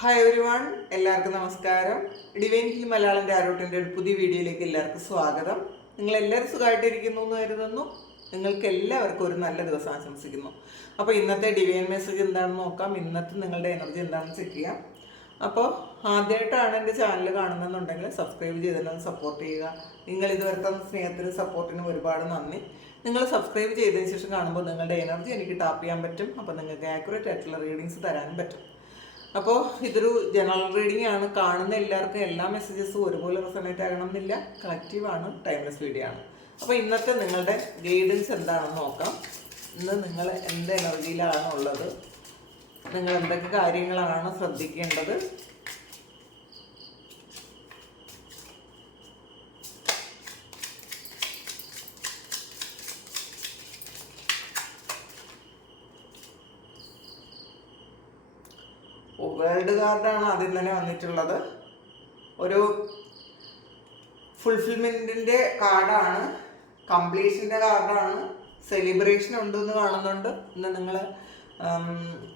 Hi every one, എല്ലാവർക്കും നമസ്കാരം. Divine hill Malayalam ടാരോട്ടിൻ്റെ ഒരു പുതിയ വീഡിയോയിലേക്ക് എല്ലാവർക്കും സ്വാഗതം. നിങ്ങളെല്ലാവരും സുഖമായിട്ടിരിക്കുന്നു എന്ന് കരുതുന്നു. നിങ്ങൾക്ക് എല്ലാവർക്കും ഒരു നല്ല ദിവസം ആശംസിക്കുന്നു. അപ്പോൾ ഇന്നത്തെ ഡിവൈൻ മെസ്സേജ് എന്താണെന്ന് നോക്കാം. ഇന്നത്തെ നിങ്ങളുടെ എനർജി എന്താണെന്ന് ചെക്ക് ചെയ്യാം. അപ്പോൾ ആദ്യമായിട്ടാണ് എൻ്റെ ചാനൽ കാണുന്നതെന്നുണ്ടെങ്കിൽ സബ്സ്ക്രൈബ് ചെയ്തതിനൊന്ന് സപ്പോർട്ട് ചെയ്യുക. നിങ്ങൾ ഇതുവരെ തന്ന സ്നേഹത്തിനും സപ്പോർട്ടിനും ഒരുപാട് നന്ദി. നിങ്ങൾ സബ്സ്ക്രൈബ് ചെയ്തതിന് ശേഷം കാണുമ്പോൾ നിങ്ങളുടെ എനർജി എനിക്ക് ടാപ്പ് ചെയ്യാൻ പറ്റും. അപ്പോൾ നിങ്ങൾക്ക് ആക്യുറേറ്റ് ആയിട്ടുള്ള റീഡിങ്സ് തരാനും പറ്റും. അപ്പോൾ ഇതൊരു ജനറൽ റീഡിംഗ് ആണ്. കാണുന്ന എല്ലാവർക്കും എല്ലാ മെസ്സേജസും ഒരുപോലെ റെസണേറ്റ് ആകണമെന്നില്ല. കളക്റ്റീവാണ്, ടൈംലെസ് വീഡിയോ ആണ്. അപ്പോൾ ഇന്നത്തെ നിങ്ങളുടെ ഗൈഡൻസ് എന്താണെന്ന് നോക്കാം. ഇന്ന് നിങ്ങൾ എന്ത് എനർജിയിലാണ് ഉള്ളത്, നിങ്ങൾ എന്തൊക്കെ കാര്യങ്ങളാണ് ശ്രദ്ധിക്കേണ്ടത്, വേൾഡ് കാർഡാണ് ആദ്യം തന്നെ വന്നിട്ടുള്ളത്. ഒരു ഫുൾഫിൽമെൻറ്റിൻ്റെ കാർഡാണ്, കംപ്ലീഷൻ്റെ കാർഡാണ്, സെലിബ്രേഷൻ ഉണ്ടെന്ന് കാണുന്നുണ്ട്. ഇന്ന് നിങ്ങൾ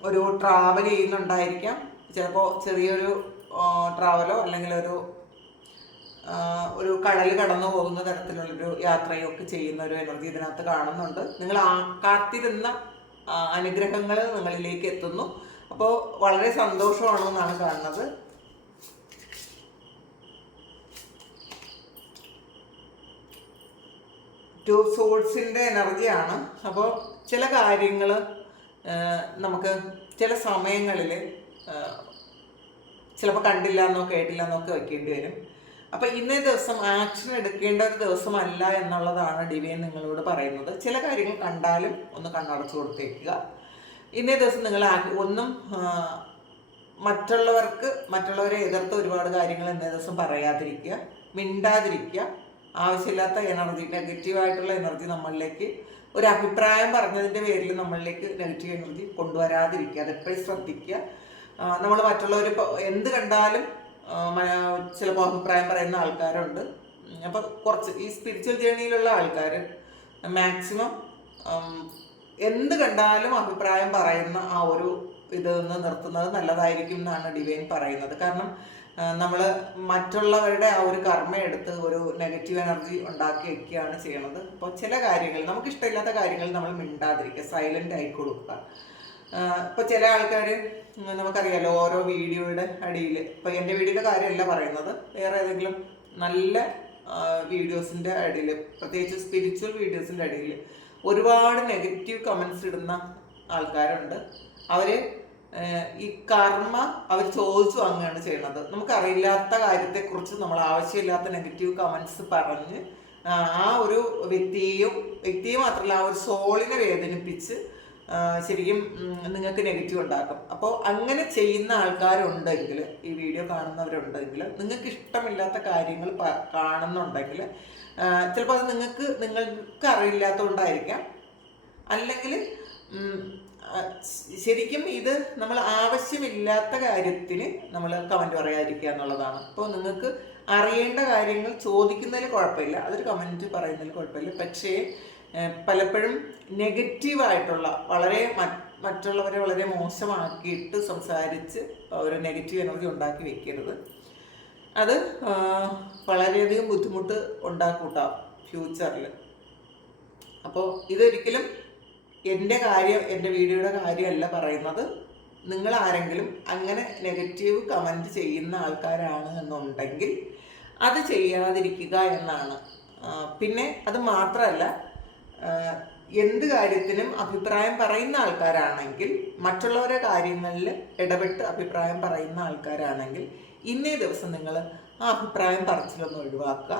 ഒരു ട്രാവൽ ചെയ്യുന്നുണ്ടായിരിക്കാം. ചിലപ്പോൾ ചെറിയൊരു ട്രാവലോ അല്ലെങ്കിൽ ഒരു കടൽ കടന്നു പോകുന്ന തരത്തിലുള്ളൊരു യാത്രയൊക്കെ ചെയ്യുന്ന ഒരു എനർജി ഇതിനകത്ത് കാണുന്നുണ്ട്. നിങ്ങൾ കാത്തിരുന്ന അനുഗ്രഹങ്ങൾ നിങ്ങളിലേക്ക് എത്തുന്നു. അപ്പോൾ വളരെ സന്തോഷമാണെന്നാണ് കാണുന്നത്. ടു സോൾസിൻ്റെ എനർജിയാണ്. അപ്പോൾ ചില കാര്യങ്ങൾ നമുക്ക് ചില സമയങ്ങളിൽ ചിലപ്പോൾ കണ്ടില്ല എന്നോ കേട്ടില്ല എന്നൊക്കെ വയ്ക്കേണ്ടി വരും. അപ്പോൾ ഇന്നേ ദിവസം ആക്ഷൻ എടുക്കേണ്ട ഒരു ദിവസമല്ല എന്നുള്ളതാണ് ഡിവൈൻ നിങ്ങളോട് പറയുന്നത്. ചില കാര്യങ്ങൾ കണ്ടാലും ഒന്ന് കണ്ണടച്ചു കൊടുത്തേക്കുക. ഇന്നേ ദിവസം നിങ്ങൾ ഒന്നും മറ്റുള്ളവരെ എതിർത്ത് ഒരുപാട് കാര്യങ്ങൾ ഇന്നേ ദിവസം പറയാതിരിക്കുക, മിണ്ടാതിരിക്കുക. ആവശ്യമില്ലാത്ത എനർജി, നെഗറ്റീവായിട്ടുള്ള എനർജി നമ്മളിലേക്ക്, ഒരു അഭിപ്രായം പറഞ്ഞതിൻ്റെ പേരിൽ നമ്മളിലേക്ക് നെഗറ്റീവ് എനർജി കൊണ്ടുവരാതിരിക്കുക. അതെപ്പോഴും ശ്രദ്ധിക്കുക. നമ്മൾ മറ്റുള്ളവർ എന്ത് കണ്ടാലും ചിലപ്പോൾ അഭിപ്രായം പറയുന്ന ആൾക്കാരുണ്ട്. അപ്പോൾ കുറച്ച് ഈ സ്പിരിച്വൽ ജേണിയിലുള്ള ആൾക്കാർ മാക്സിമം എന്ത് കണ്ടാലും അഭിപ്രായം പറയുന്ന ആ ഒരു ഇതൊന്ന് നിർത്തുന്നത് നല്ലതായിരിക്കും എന്നാണ് ഡിവൈൻ പറയുന്നത്. കാരണം നമ്മൾ മറ്റുള്ളവരുടെ ആ ഒരു കർമ്മ എടുത്ത് ഒരു നെഗറ്റീവ് എനർജി ഉണ്ടാക്കി വയ്ക്കുകയാണ് ചെയ്യണത്. അപ്പോൾ ചില കാര്യങ്ങൾ, നമുക്ക് ഇഷ്ടമില്ലാത്ത കാര്യങ്ങൾ നമ്മൾ മിണ്ടാതിരിക്കുക, സൈലൻ്റ് ആയി കൊടുക്കുക. ഇപ്പോൾ ചില ആൾക്കാർ നമുക്കറിയാലോ, ഓരോ വീഡിയോയുടെ അടിയിൽ, ഇപ്പോൾ എൻ്റെ വീഡിയോയുടെ കാര്യമല്ല പറയുന്നത്, വേറെ ഏതെങ്കിലും നല്ല വീഡിയോസിൻ്റെ അടിയിൽ, പ്രത്യേകിച്ച് സ്പിരിച്വൽ വീഡിയോസിൻ്റെ അടിയിൽ ഒരുപാട് നെഗറ്റീവ് കമൻസ് ഇടുന്ന ആൾക്കാരുണ്ട്. അവർ ഈ കർമ്മ അവർ ചോദിച്ചു വാങ്ങുകയാണ് ചെയ്യുന്നത്. നമുക്കറിയില്ലാത്ത കാര്യത്തെക്കുറിച്ച് നമ്മൾ ആവശ്യമില്ലാത്ത നെഗറ്റീവ് കമൻസ് പറഞ്ഞ് ആ ഒരു വ്യക്തിയെ മാത്രമല്ല ആ ഒരു സോളിനെ വേദനിപ്പിച്ച് ശരിക്കും നിങ്ങൾക്ക് നെഗറ്റീവ് ഉണ്ടാക്കും. അപ്പോൾ അങ്ങനെ ചെയ്യുന്ന ആൾക്കാരുണ്ടെങ്കിൽ, ഈ വീഡിയോ കാണുന്നവരുണ്ടെങ്കിൽ, നിങ്ങൾക്ക് ഇഷ്ടമില്ലാത്ത കാര്യങ്ങൾ കാണുന്നുണ്ടെങ്കിൽ ചിലപ്പോൾ അത് നിങ്ങൾക്ക് അറിയില്ലാത്തതുകൊണ്ടായിരിക്കാം. അല്ലെങ്കിൽ ശരിക്കും ഇത് നമ്മൾ ആവശ്യമില്ലാത്ത കാര്യത്തിന് നമ്മൾ കമൻറ്റ് പറയാതിരിക്കുക എന്നുള്ളതാണ്. അപ്പോൾ നിങ്ങൾക്ക് അറിയേണ്ട കാര്യങ്ങൾ ചോദിക്കുന്നതിൽ കുഴപ്പമില്ല, അതൊരു കമൻറ്റ് പറയുന്നതിൽ കുഴപ്പമില്ല. പക്ഷേ പലപ്പോഴും നെഗറ്റീവായിട്ടുള്ള മറ്റുള്ളവരെ വളരെ മോശമാക്കിയിട്ട് സംസാരിച്ച് ഒരു നെഗറ്റീവ് എനർജി ഉണ്ടാക്കി വെക്കരുത്. അത് വളരെയധികം ബുദ്ധിമുട്ട് ഉണ്ടാക്കൂട്ടാം ഫ്യൂച്ചറിൽ. അപ്പോൾ ഇതൊരിക്കലും എൻ്റെ വീഡിയോയുടെ കാര്യമല്ല പറയുന്നത്. നിങ്ങൾ ആരെങ്കിലും അങ്ങനെ നെഗറ്റീവ് കമൻറ്റ് ചെയ്യുന്ന ആൾക്കാരാണ് എന്നുണ്ടെങ്കിൽ അത് ചെയ്യാതിരിക്കുക എന്നാണ്. പിന്നെ അത് മാത്രമല്ല, എന്ത് കാര്യത്തിനും അഭിപ്രായം പറയുന്ന ആൾക്കാരാണെങ്കിൽ, മറ്റുള്ളവരുടെ കാര്യങ്ങളിൽ ഇടപെട്ട് അഭിപ്രായം പറയുന്ന ആൾക്കാരാണെങ്കിൽ ഇന്നേ ദിവസം നിങ്ങൾ ആ അഭിപ്രായം പറച്ചിലൊന്ന് ഒഴിവാക്കുക.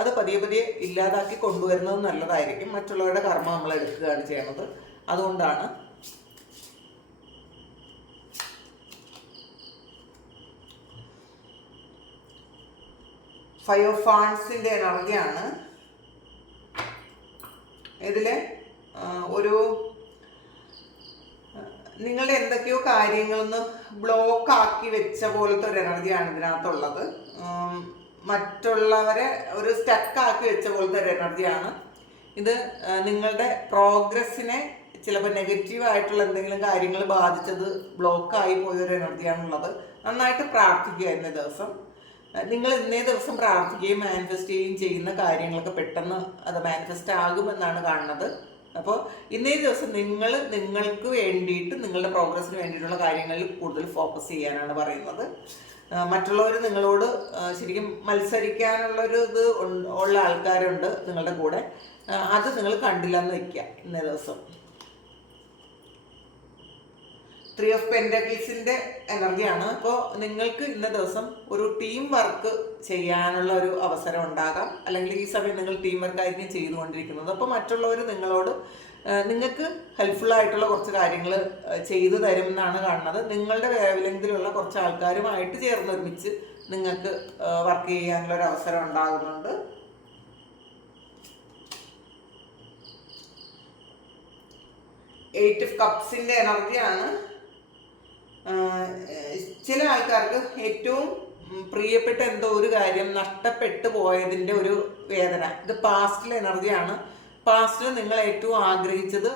അത് പതിയെ ഇല്ലാതാക്കി കൊണ്ടുവരുന്നത് നല്ലതായിരിക്കും. മറ്റുള്ളവരുടെ കർമ്മം നമ്മൾ എടുക്കുകയാണ് ചെയ്യുന്നത്. അതുകൊണ്ടാണ് ഫൈവ് ഓഫ് ഫാൻസിൻ്റെ എനർജിയാണ് ഇതിൽ. ഒരു നിങ്ങളുടെ എന്തൊക്കെയോ കാര്യങ്ങളൊന്ന് ബ്ലോക്ക് ആക്കി വെച്ച പോലത്തെ ഒരു എനർജിയാണ് ഇതിനകത്തുള്ളത്. മറ്റുള്ളവരെ ഒരു സ്റ്റക്കാക്കി വെച്ച പോലത്തെ ഒരു എനർജിയാണ് ഇത്. നിങ്ങളുടെ പ്രോഗ്രസ്സിനെ ചിലപ്പോൾ നെഗറ്റീവായിട്ടുള്ള എന്തെങ്കിലും കാര്യങ്ങൾ ബാധിച്ചത് ബ്ലോക്കായി പോയൊരു എനർജിയാണുള്ളത്. നന്നായിട്ട് പ്രാർത്ഥിക്കുക ഇന്നേ ദിവസം. നിങ്ങൾ ഇന്നേ ദിവസം പ്രാർത്ഥിക്കുകയും മാനിഫെസ്റ്റ് ചെയ്യുകയും ചെയ്യുന്ന കാര്യങ്ങളൊക്കെ പെട്ടെന്ന് അത് മാനിഫെസ്റ്റ് ആകുമെന്നാണ് കാണുന്നത്. അപ്പോൾ ഇന്നേ ദിവസം നിങ്ങൾക്ക് വേണ്ടിയിട്ട് നിങ്ങളുടെ പ്രോഗ്രസ്സിന് വേണ്ടിയിട്ടുള്ള കാര്യങ്ങളിൽ കൂടുതൽ ഫോക്കസ് ചെയ്യാനാണ് പറയുന്നത്. മറ്റുള്ളവർ നിങ്ങളോട് ശരിക്കും മത്സരിക്കാനുള്ളൊരു ഇത് ഉള്ള ആൾക്കാരുണ്ട് നിങ്ങളുടെ കൂടെ. അത് നിങ്ങൾ കണ്ടില്ലെന്ന് വയ്ക്കുക ഇന്നേ ദിവസം. 3 ഓഫ് പെന്റക്കിൾസിന്റെ എനർജിയാണ്. അപ്പോൾ നിങ്ങൾക്ക് ഇന്ന ദിവസം ഒരു ടീം വർക്ക് ചെയ്യാനുള്ള ഒരു അവസരം ഉണ്ടാകാം. അല്ലെങ്കിൽ ഈ സമയം നിങ്ങൾ ടീം വർക്ക് ആയിരിക്കും ചെയ്തുകൊണ്ടിരിക്കുന്നത്. അപ്പോൾ മറ്റുള്ളവർ നിങ്ങൾക്ക് ഹെൽപ്ഫുൾ ആയിട്ടുള്ള കുറച്ച് കാര്യങ്ങൾ ചെയ്തു തരും എന്നാണ് കാണുന്നത്. നിങ്ങളുടെ വേവലെങ്കിലുള്ള കുറച്ച് ആൾക്കാരുമായിട്ട് ചേർന്നൊരുമിച്ച് നിങ്ങൾക്ക് വർക്ക് ചെയ്യാനുള്ള ഒരു അവസരം ഉണ്ടാകുന്നുണ്ട്. 8 ഓഫ് കപ്സിന്റെ എനർജിയാണ്. ചില ആൾക്കാർക്ക് ഏറ്റവും പ്രിയപ്പെട്ട എന്തോ ഒരു കാര്യം നഷ്ടപ്പെട്ടു പോയതിൻ്റെ ഒരു വേദന. ഇത് പാസ്റ്റിലെ എനർജിയാണ്. പാസ്റ്റിൽ നിങ്ങൾ ഏറ്റവും ആഗ്രഹിച്ചത്,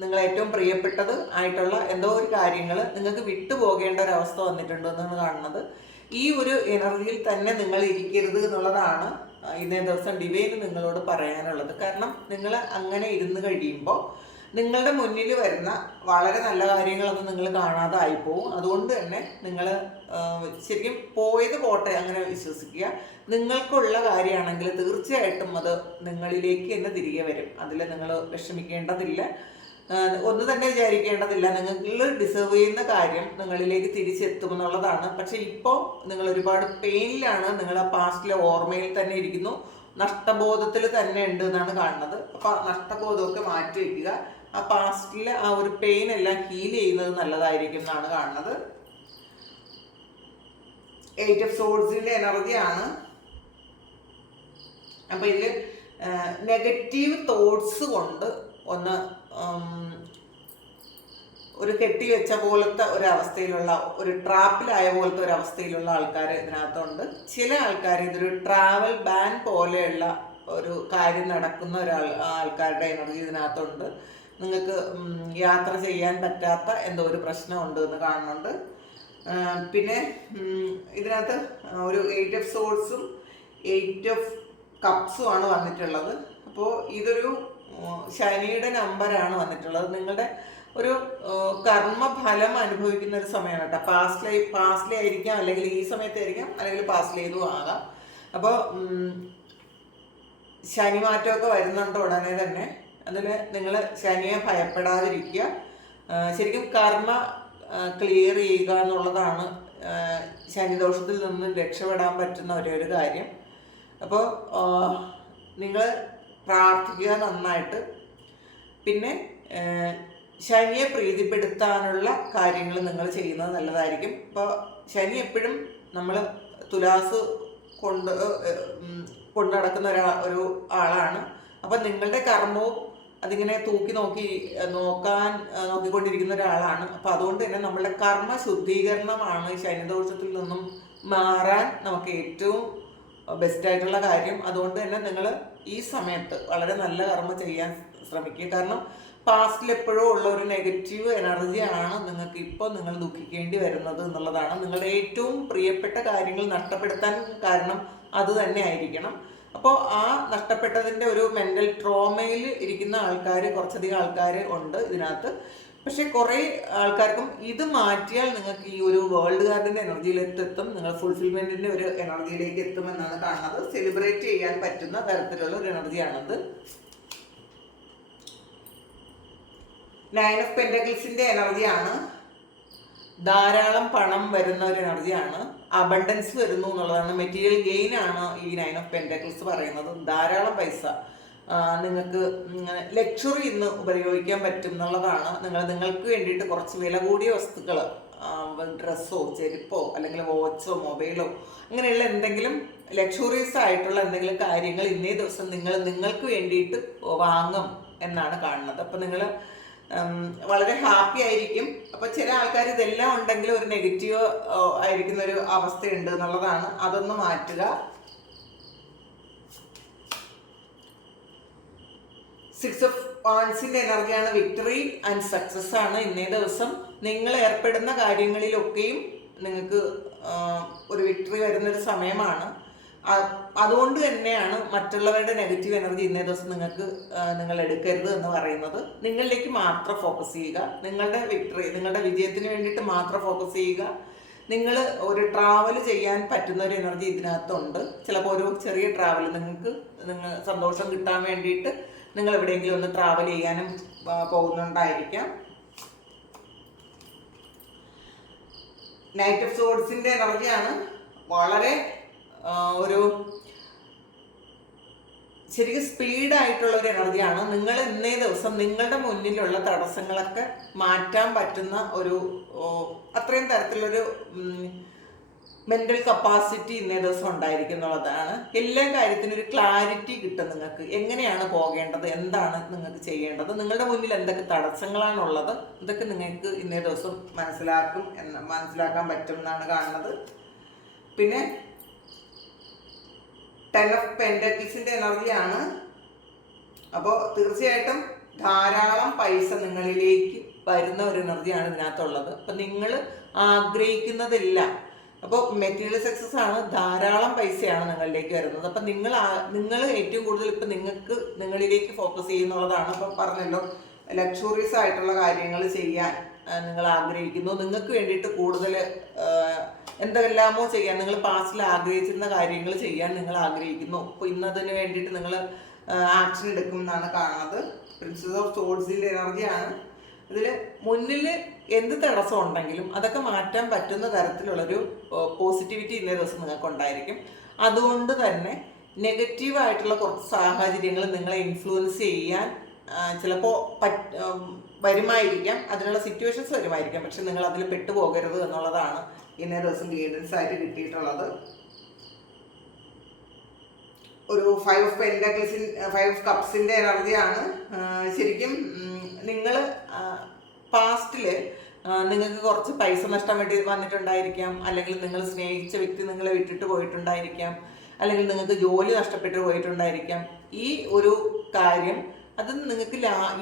നിങ്ങൾ ഏറ്റവും പ്രിയപ്പെട്ടത് ആയിട്ടുള്ള എന്തോ ഒരു കാര്യങ്ങൾ നിങ്ങൾക്ക് വിട്ടുപോകേണ്ട ഒരു അവസ്ഥ വന്നിട്ടുണ്ട് എന്നാണ് കാണുന്നത്. ഈ ഒരു എനർജിയിൽ തന്നെ നിങ്ങൾ ഇരിക്കരുത് എന്നുള്ളതാണ് ഇന്നേ ദിവസം ഡിവൈന് നിങ്ങളോട് പറയാനുള്ളത്. കാരണം നിങ്ങൾ അങ്ങനെ ഇരുന്ന് കഴിയുമ്പോൾ നിങ്ങളുടെ മുന്നിൽ വരുന്ന വളരെ നല്ല കാര്യങ്ങളൊന്നും നിങ്ങൾ കാണാതെ ആയിപ്പോവും. അതുകൊണ്ട് തന്നെ നിങ്ങൾ ശരിക്കും പോയത് പോട്ടെ അങ്ങനെ വിശ്വസിക്കുക. നിങ്ങൾക്കുള്ള കാര്യമാണെങ്കിൽ തീർച്ചയായിട്ടും അത് നിങ്ങളിലേക്ക് തന്നെ തിരികെ വരും. അതിൽ നിങ്ങൾ വിഷമിക്കേണ്ടതില്ല, ഒന്നും തന്നെ വിചാരിക്കേണ്ടതില്ല. നിങ്ങൾ ഡിസേർവ് ചെയ്യുന്ന കാര്യം നിങ്ങളിലേക്ക് തിരിച്ചെത്തുമെന്നുള്ളതാണ്. പക്ഷെ ഇപ്പോൾ നിങ്ങൾ ഒരുപാട് പെയിനിലാണ്. നിങ്ങൾ ആ പാസ്റ്റിലെ ഓർമ്മയിൽ തന്നെ ഇരിക്കുന്നു, നഷ്ടബോധത്തിൽ തന്നെ ഉണ്ട് എന്നാണ് കാണുന്നത്. അപ്പോൾ നഷ്ടബോധമൊക്കെ മാറ്റി വയ്ക്കുക. ആ പാസ്റ്റിലെ ആ ഒരു പെയിൻ എല്ലാം ഹീൽ ചെയ്യുന്നത് നല്ലതായിരിക്കും എന്നാണ് കാണുന്നത്. 8 ഓഫ് സോഡ്സിന്റെ എനർജിയാണ്. അപ്പൊ ഇതിൽ നെഗറ്റീവ് തോട്ട്സ് കൊണ്ട് ഒന്ന് ഒരു കെട്ടിവെച്ച പോലത്തെ ഒരവസ്ഥയിലുള്ള, ഒരു ട്രാപ്പിലായ പോലത്തെ ഒരു അവസ്ഥയിലുള്ള ആൾക്കാർ ഇതിനകത്തുണ്ട്. ചില ആൾക്കാർ ഇതൊരു ട്രാവൽ ബാൻ പോലെയുള്ള ഒരു കാര്യം നടക്കുന്ന ആൾക്കാരുടെ എനർജി ഇതിനകത്തുണ്ട്. നിങ്ങൾക്ക് യാത്ര ചെയ്യാൻ പറ്റാത്ത എന്തോ ഒരു പ്രശ്നമുണ്ട് എന്ന് കാണുന്നുണ്ട്. പിന്നെ ഇതിനകത്ത് ഒരു 8 ഓഫ് സോഡ്സും 8 ഓഫ് കപ്സും ആണ് വന്നിട്ടുള്ളത്. അപ്പോൾ ഇതൊരു ശനിയുടെ നമ്പറാണ് വന്നിട്ടുള്ളത്. നിങ്ങളുടെ ഒരു കർമ്മഫലം അനുഭവിക്കുന്ന ഒരു സമയമാണ് കേട്ടോ. പാസ്റ്റിലെ ആയിരിക്കാം, അല്ലെങ്കിൽ ഈ സമയത്തായിരിക്കാം, അല്ലെങ്കിൽ പാസ്റ്റിലേതും ആകാം. അപ്പോൾ ശനി മാറ്റമൊക്കെ വരുന്നുണ്ട് ഉടനെ തന്നെ. അതിൽ നിങ്ങൾ ശനിയെ ഭയപ്പെടാതിരിക്കുക. ശരിക്കും കർമ്മ ക്ലിയർ ചെയ്യുക എന്നുള്ളതാണ് ശനിദോഷത്തിൽ നിന്നും രക്ഷപ്പെടാൻ പറ്റുന്ന ഒരേ ഒരു കാര്യം. അപ്പോൾ നിങ്ങൾ പ്രാർത്ഥിക്കുക നന്നായിട്ട്. പിന്നെ ശനിയെ പ്രീതിപ്പെടുത്താനുള്ള കാര്യങ്ങൾ നിങ്ങൾ ചെയ്യുന്നത് നല്ലതായിരിക്കും. ഇപ്പോൾ ശനി എപ്പോഴും നമ്മൾ തുലാസ് കൊണ്ട് നടക്കുന്ന ഒരു ആളാണ്. അപ്പം നിങ്ങളുടെ കർമ്മവും അതിങ്ങനെ നോക്കിക്കൊണ്ടിരിക്കുന്ന ഒരാളാണ്. അപ്പം അതുകൊണ്ട് തന്നെ നമ്മളുടെ കർമ്മ ശുദ്ധീകരണമാണ് ശനിദോഷത്തിൽ നിന്നും മാറാൻ നമുക്ക് ഏറ്റവും ബെസ്റ്റായിട്ടുള്ള കാര്യം. അതുകൊണ്ട് തന്നെ നിങ്ങൾ ഈ സമയത്ത് വളരെ നല്ല കർമ്മം ചെയ്യാൻ ശ്രമിക്കുക. കാരണം പാസ്റ്റിൽ എപ്പോഴും ഉള്ള ഒരു നെഗറ്റീവ് എനർജിയാണ് നിങ്ങൾക്ക് ഇപ്പോൾ നിങ്ങൾ ദുഃഖിക്കേണ്ടി വരുന്നത് എന്നുള്ളതാണ്. നിങ്ങളുടെ ഏറ്റവും പ്രിയപ്പെട്ട കാര്യങ്ങൾ നഷ്ടപ്പെടുത്താൻ കാരണം അത് തന്നെ ആയിരിക്കണം. അപ്പോൾ ആ നഷ്ടപ്പെട്ടതിൻ്റെ ഒരു മെൻ്റൽ ട്രോമയിൽ ഇരിക്കുന്ന ആൾക്കാർ, കുറച്ചധികം ആൾക്കാർ ഉണ്ട് ഇതിനകത്ത്. പക്ഷെ കുറേ ആൾക്കാർക്കും ഇത് മാറ്റിയാൽ നിങ്ങൾക്ക് ഈ ഒരു വേൾഡ് കാർഡിൻ്റെ എനർജിയിലേക്ക് എത്തും, നിങ്ങൾ ഫുൾഫിൽമെൻറ്റിൻ്റെ ഒരു എനർജിയിലേക്ക് എത്തുമെന്നാണ് കാണുന്നത്. സെലിബ്രേറ്റ് ചെയ്യാൻ പറ്റുന്ന തരത്തിലുള്ള ഒരു എനർജിയാണത്. 9 ഓഫ് പെന്റക്കിൾസിന്റെ എനർജിയാണ്. ധാരാളം പണം വരുന്ന ഒരു എനർജിയാണ്. അബണ്ടൻസ് വരുന്നു എന്നുള്ളതാണ്. മെറ്റീരിയൽ ഗെയിൻ ആണ് ഈ 9 ഓഫ് പെന്റക്കിൾസ് പറയുന്നത്. ധാരാളം പൈസ നിങ്ങൾക്ക് ലക്ഷറി ഇന്ന് ഉപയോഗിക്കാൻ പറ്റും എന്നുള്ളതാണ്. നിങ്ങൾക്ക് വേണ്ടിയിട്ട് കുറച്ച് വില കൂടിയ വസ്തുക്കൾ, ഡ്രസ്സോ ചെരുപ്പോ അല്ലെങ്കിൽ വാച്ചോ മൊബൈലോ അങ്ങനെയുള്ള എന്തെങ്കിലും ലക്ഷറീസ് ആയിട്ടുള്ള എന്തെങ്കിലും കാര്യങ്ങൾ ഇന്നേ ദിവസം നിങ്ങൾക്ക് വേണ്ടിയിട്ട് വാങ്ങും എന്നാണ് കാണുന്നത്. അപ്പം നിങ്ങൾ വളരെ ഹാപ്പി ആയിരിക്കും. അപ്പോൾ ചില ആൾക്കാർ ഇതെല്ലാം ഉണ്ടെങ്കിൽ ഒരു നെഗറ്റീവ് ആയിരിക്കുന്ന ഒരു അവസ്ഥയുണ്ട് എന്നുള്ളതാണ്. അതൊന്ന് മാറ്റുക. സിക്സ് ഓഫ് വാൻസിന്റെ എനർജിയാണ് വിക്ടറി ആൻഡ് സക്സസ് ആണ്. ഇന്നേ ദിവസം നിങ്ങൾ ഏർപ്പെടുന്ന കാര്യങ്ങളിലൊക്കെയും നിങ്ങൾക്ക് ഒരു വിക്ടറി വരുന്നൊരു സമയമാണ്. അതുകൊണ്ട് തന്നെയാണ് മറ്റുള്ളവരുടെ നെഗറ്റീവ് എനർജി ഇന്നേ ദിവസം നിങ്ങൾ എടുക്കരുത് എന്ന് പറയുന്നത്. നിങ്ങളിലേക്ക് മാത്രം ഫോക്കസ് ചെയ്യുക, നിങ്ങളുടെ വിക്ടറി, നിങ്ങളുടെ വിജയത്തിന് വേണ്ടിയിട്ട് മാത്രം ഫോക്കസ് ചെയ്യുക. നിങ്ങൾ ഒരു ട്രാവൽ ചെയ്യാൻ പറ്റുന്ന ഒരു എനർജി ഇതിനകത്തുണ്ട്. ചിലപ്പോൾ ഒരു ചെറിയ ട്രാവൽ നിങ്ങൾ സന്തോഷം കിട്ടാൻ വേണ്ടിയിട്ട് നിങ്ങൾ എവിടെയെങ്കിലും ഒന്ന് ട്രാവൽ ചെയ്യാനും പോകുന്നുണ്ടായിരിക്കാം. നൈറ്റ് ഓഫ് സോഡ്സിന്റെ എനർജിയാണ്. വളരെ ഒരു ശരിക്കും സ്പീഡായിട്ടുള്ള ഒരു എനർജിയാണ്. നിങ്ങൾ ഇന്നേ ദിവസം നിങ്ങളുടെ മുന്നിലുള്ള തടസ്സങ്ങളൊക്കെ മാറ്റാൻ പറ്റുന്ന ഒരു അത്രയും തരത്തിലൊരു മെന്റൽ കപ്പാസിറ്റി ഇന്നേ ദിവസം ഉണ്ടായിരിക്കും എന്നുള്ളതാണ്. എല്ലാ കാര്യത്തിനും ഒരു ക്ലാരിറ്റി കിട്ടും. നിങ്ങൾക്ക് എങ്ങനെയാണ് പോകേണ്ടത്, എന്താണ് നിങ്ങൾക്ക് ചെയ്യേണ്ടത്, നിങ്ങളുടെ മുന്നിൽ എന്തൊക്കെ തടസ്സങ്ങളാണുള്ളത്, ഇതൊക്കെ നിങ്ങൾക്ക് ഇന്നേ ദിവസം മനസ്സിലാക്കാൻ പറ്റും എന്നാണ് കാണുന്നത്. പിന്നെ 10 ഓഫ് പെന്റക്കിൾസിന്റെ എനർജിയാണ്. അപ്പോൾ തീർച്ചയായിട്ടും ധാരാളം പൈസ നിങ്ങളിലേക്ക് വരുന്ന ഒരു എനർജിയാണ് ഇതിനകത്തുള്ളത്. അപ്പം നിങ്ങൾ ആഗ്രഹിക്കുന്നതെല്ലാം, അപ്പോൾ മെറ്റീരിയൽ സക്സസ് ആണ്, ധാരാളം പൈസയാണ് നിങ്ങളിലേക്ക് വരുന്നത്. അപ്പം നിങ്ങൾ ഏറ്റവും കൂടുതൽ ഇപ്പം നിങ്ങളിലേക്ക് ഫോക്കസ് ചെയ്യുന്നുള്ളതാണ്. അപ്പം പറഞ്ഞല്ലോ, ലക്ഷറീസ് ആയിട്ടുള്ള കാര്യങ്ങൾ ചെയ്യാൻ നിങ്ങൾ ആഗ്രഹിക്കുന്നു. നിങ്ങൾക്ക് വേണ്ടിയിട്ട് കൂടുതൽ എന്തെല്ലാമോ ചെയ്യാൻ, നിങ്ങൾ പാസ്റ്റിൽ ആഗ്രഹിച്ചിരുന്ന കാര്യങ്ങൾ ചെയ്യാൻ നിങ്ങൾ ആഗ്രഹിക്കുന്നു. അപ്പോൾ ഇന്നതിന് വേണ്ടിയിട്ട് നിങ്ങൾ ആക്ഷൻ എടുക്കും എന്നാണ് കാണുന്നത്. പ്രിൻസസ് ഓഫ് സോഡ്സിൻ്റെ എനർജിയാണ്. ഇതിൽ മുന്നിൽ എന്ത് തടസ്സം ഉണ്ടെങ്കിലും അതൊക്കെ മാറ്റാൻ പറ്റുന്ന തരത്തിലുള്ളൊരു പോസിറ്റിവിറ്റി ഇന്നേ ദിവസം നിങ്ങൾക്ക് ഉണ്ടായിരിക്കും. അതുകൊണ്ട് തന്നെ നെഗറ്റീവായിട്ടുള്ള കുറച്ച് സാഹചര്യങ്ങൾ നിങ്ങളെ ഇൻഫ്ലുവൻസ് ചെയ്യാൻ ചിലപ്പോൾ വരുമായിരിക്കാം, അതിനുള്ള സിറ്റുവേഷൻസ് വരുമായിരിക്കാം. പക്ഷെ നിങ്ങൾ അതിൽ പെട്ടുപോകരുത് എന്നുള്ളതാണ് ഇന്നേ ദിവസം ഗൈഡൻസ് ആയിട്ട് കിട്ടിയിട്ടുള്ളത്. ഒരു 5 ഓഫ് പെന്റക്കിൾസിൻ 5 ഓഫ് കപ്സിന്റെ എനർജിയാണ്. ശരിക്കും നിങ്ങൾ പാസ്റ്റിൽ നിങ്ങൾക്ക് കുറച്ച് പൈസ നഷ്ടം വന്നിട്ടുണ്ടായിരിക്കാം, അല്ലെങ്കിൽ നിങ്ങൾ സ്നേഹിച്ച വ്യക്തി നിങ്ങളെ വിട്ടിട്ട് പോയിട്ടുണ്ടായിരിക്കാം, അല്ലെങ്കിൽ നിങ്ങൾക്ക് ജോലി നഷ്ടപ്പെട്ടു പോയിട്ടുണ്ടായിരിക്കാം. ഈ ഒരു കാര്യം അത് നിങ്ങൾക്ക്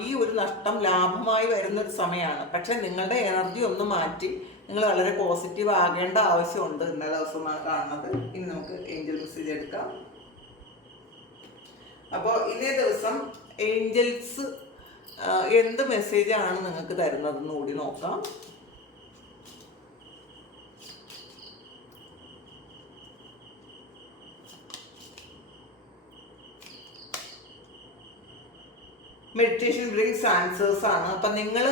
ഈ ഒരു നഷ്ടം ലാഭമായി വരുന്നൊരു സമയമാണ്. പക്ഷെ നിങ്ങളുടെ എനർജി ഒന്ന് മാറ്റി നിങ്ങൾ വളരെ പോസിറ്റീവ് ആകേണ്ട ആവശ്യമുണ്ട് ഇന്നേ ദിവസമാണ് കാണുന്നത്. ഇനി നമുക്ക് ഏഞ്ചൽ മെസ്സേജ് എടുക്കാം. അപ്പോൾ ഇന്നേ ദിവസം ഏഞ്ചൽസ് എന്ത് മെസ്സേജാണ് നിങ്ങൾക്ക് തരുന്നതെന്ന് കൂടി നോക്കാം. മെഡിറ്റേഷൻ ബ്രിങ്സ് ആൻസേഴ്സ് ആണ്. അപ്പം നിങ്ങൾ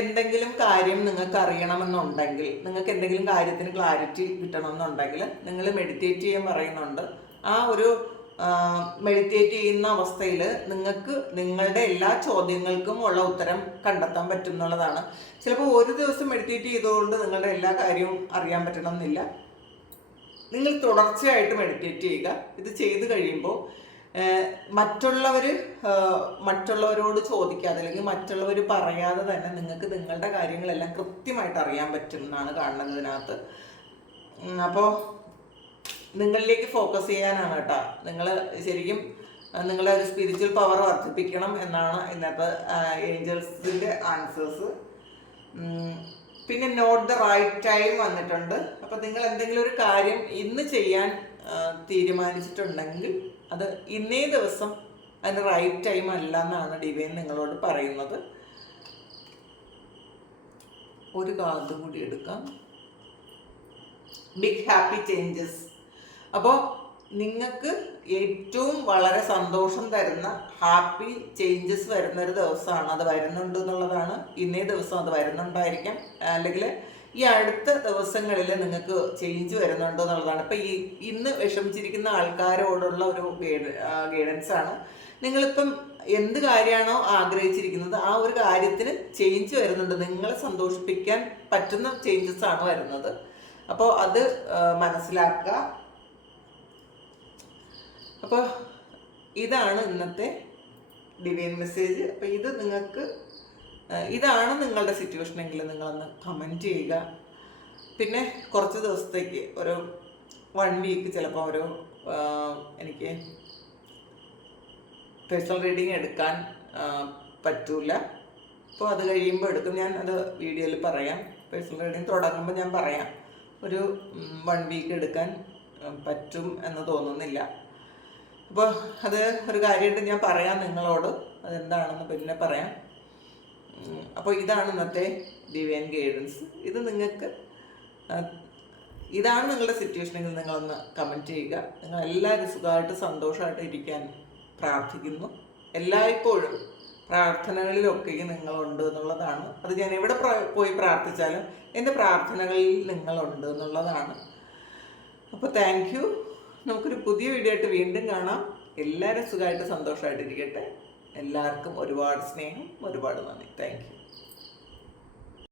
എന്തെങ്കിലും കാര്യം നിങ്ങൾക്ക് അറിയണമെന്നുണ്ടെങ്കിൽ, നിങ്ങൾക്ക് എന്തെങ്കിലും കാര്യത്തിന് ക്ലാരിറ്റി കിട്ടണമെന്നുണ്ടെങ്കിൽ നിങ്ങൾ മെഡിറ്റേറ്റ് ചെയ്യാൻ പറയുന്നുണ്ട്. ആ ഒരു മെഡിറ്റേറ്റ് ചെയ്യുന്ന അവസ്ഥയിൽ നിങ്ങൾക്ക് നിങ്ങളുടെ എല്ലാ ചോദ്യങ്ങൾക്കും ഉള്ള ഉത്തരം കണ്ടെത്താൻ പറ്റും എന്നുള്ളതാണ്. ചിലപ്പോൾ ഒരു ദിവസം മെഡിറ്റേറ്റ് ചെയ്തുകൊണ്ട് നിങ്ങളുടെ എല്ലാ കാര്യവും അറിയാൻ പറ്റണമെന്നില്ല. നിങ്ങൾ തുടർച്ചയായിട്ട് മെഡിറ്റേറ്റ് ചെയ്യുക. ഇത് ചെയ്ത് കഴിയുമ്പോൾ മറ്റുള്ളവരോട് ചോദിക്കാതെ, അല്ലെങ്കിൽ മറ്റുള്ളവർ പറയാതെ തന്നെ നിങ്ങൾക്ക് നിങ്ങളുടെ കാര്യങ്ങളെല്ലാം കൃത്യമായിട്ട് അറിയാൻ പറ്റും എന്നാണ് കാണുന്നത് ഇതിനകത്ത്. അപ്പോൾ നിങ്ങളിലേക്ക് ഫോക്കസ് ചെയ്യാനാണ് കേട്ടോ. നിങ്ങൾ ശരിക്കും നിങ്ങളെ ഒരു സ്പിരിച്വൽ പവർ വർദ്ധിപ്പിക്കണം എന്നാണ് ഇന്നത്തെ ഏഞ്ചൽസിൻ്റെ ആൻസേഴ്സ്. പിന്നെ നോട്ട് ദ റൈറ്റ് ടൈം വന്നിട്ടുണ്ട്. അപ്പം നിങ്ങൾ എന്തെങ്കിലും ഒരു കാര്യം ഇന്ന് ചെയ്യാൻ തീരുമാനിച്ചിട്ടുണ്ടെങ്കിൽ അത് ഇന്നേ ദിവസം അതിന് റൈറ്റ് ടൈം അല്ല എന്നാണ് ഡിവൈൻ നിങ്ങളോട് പറയുന്നത്. ഒരു കാർഡ് കൂടി എടുക്കാം. Big happy changes. അപ്പോൾ നിങ്ങൾക്ക് ഏറ്റവും വളരെ സന്തോഷം തരുന്ന ഹാപ്പി ചേഞ്ചസ് വരുന്ന ഒരു ദിവസമാണ്. അത് വരുന്നുണ്ട് എന്നുള്ളതാണ്. ഇന്നേ ദിവസം അത് വരുന്നുണ്ടായിരിക്കാം, അല്ലെങ്കിൽ ഈ അടുത്ത ദിവസങ്ങളിൽ നിങ്ങൾക്ക് ചേഞ്ച് വരുന്നുണ്ട് എന്നുള്ളതാണ്. ഇപ്പം ഇന്ന് വിഷമിച്ചിരിക്കുന്ന ആൾക്കാരോടുള്ള ഒരു ഗൈഡൻസ് ആണ്. നിങ്ങളിപ്പം എന്ത് കാര്യമാണോ ആഗ്രഹിച്ചിരിക്കുന്നത് ആ ഒരു കാര്യത്തിന് ചേഞ്ച് വരുന്നുണ്ട്. നിങ്ങളെ സന്തോഷിപ്പിക്കാൻ പറ്റുന്ന ചേഞ്ചസ് ആണ് വരുന്നത്. അപ്പോൾ അത് മനസ്സിലാക്കുക. അപ്പോൾ ഇതാണ് ഇന്നത്തെ ഡിവൈൻ മെസ്സേജ്. അപ്പോൾ ഇത് നിങ്ങൾക്ക് ഇതാണ് നിങ്ങളുടെ സിറ്റുവേഷൻ എങ്കിൽ നിങ്ങളൊന്ന് കമൻറ്റ് ചെയ്യുക. പിന്നെ കുറച്ച് ദിവസത്തേക്ക് ഒരു 1 വീക്ക് ചിലപ്പോൾ എനിക്ക് പേഴ്സണൽ റീഡിങ് എടുക്കാൻ പറ്റൂല. അപ്പോൾ അത് കഴിയുമ്പോൾ എടുക്കും. ഞാൻ അത് വീഡിയോയിൽ പറയാം. പേഴ്സണൽ റീഡിങ് തുടങ്ങുമ്പോൾ ഞാൻ പറയാം. ഒരു 1 വീക്ക് എടുക്കാൻ പറ്റും എന്ന് തോന്നുന്നില്ല. അപ്പോൾ അത് ഒരു കാര്യമായിട്ട് ഞാൻ പറയാം നിങ്ങളോട്, അതെന്താണെന്ന് പിന്നെ പറയാം. അപ്പോൾ ഇതാണ് ഇന്നത്തെ ഡിവൈൻ ഗൈഡൻസ്. ഇത് നിങ്ങൾക്ക് ഇതാണ് നിങ്ങളുടെ സിറ്റുവേഷനെങ്കിൽ നിങ്ങളൊന്ന് കമൻറ്റ് ചെയ്യുക. നിങ്ങൾ എല്ലാവരും സുഖമായിട്ട് സന്തോഷമായിട്ട് ഇരിക്കാൻ പ്രാർത്ഥിക്കുന്നു. എല്ലായ്പ്പോഴും പ്രാർത്ഥനകളിലൊക്കെ നിങ്ങളുണ്ട് എന്നുള്ളതാണ്. അത് ഞാൻ എവിടെ പോയി പ്രാർത്ഥിച്ചാലും എൻ്റെ പ്രാർത്ഥനകളിൽ നിങ്ങളുണ്ട് എന്നുള്ളതാണ്. അപ്പോൾ താങ്ക് യു. നമുക്കൊരു പുതിയ വീഡിയോ ആയിട്ട് വീണ്ടും കാണാം. എല്ലാവരും സുഖമായിട്ട് സന്തോഷമായിട്ടിരിക്കട്ടെ. എല്ലാവർക്കും ഒരുപാട് സ്നേഹം, ഒരുപാട് നന്ദി. Thank you.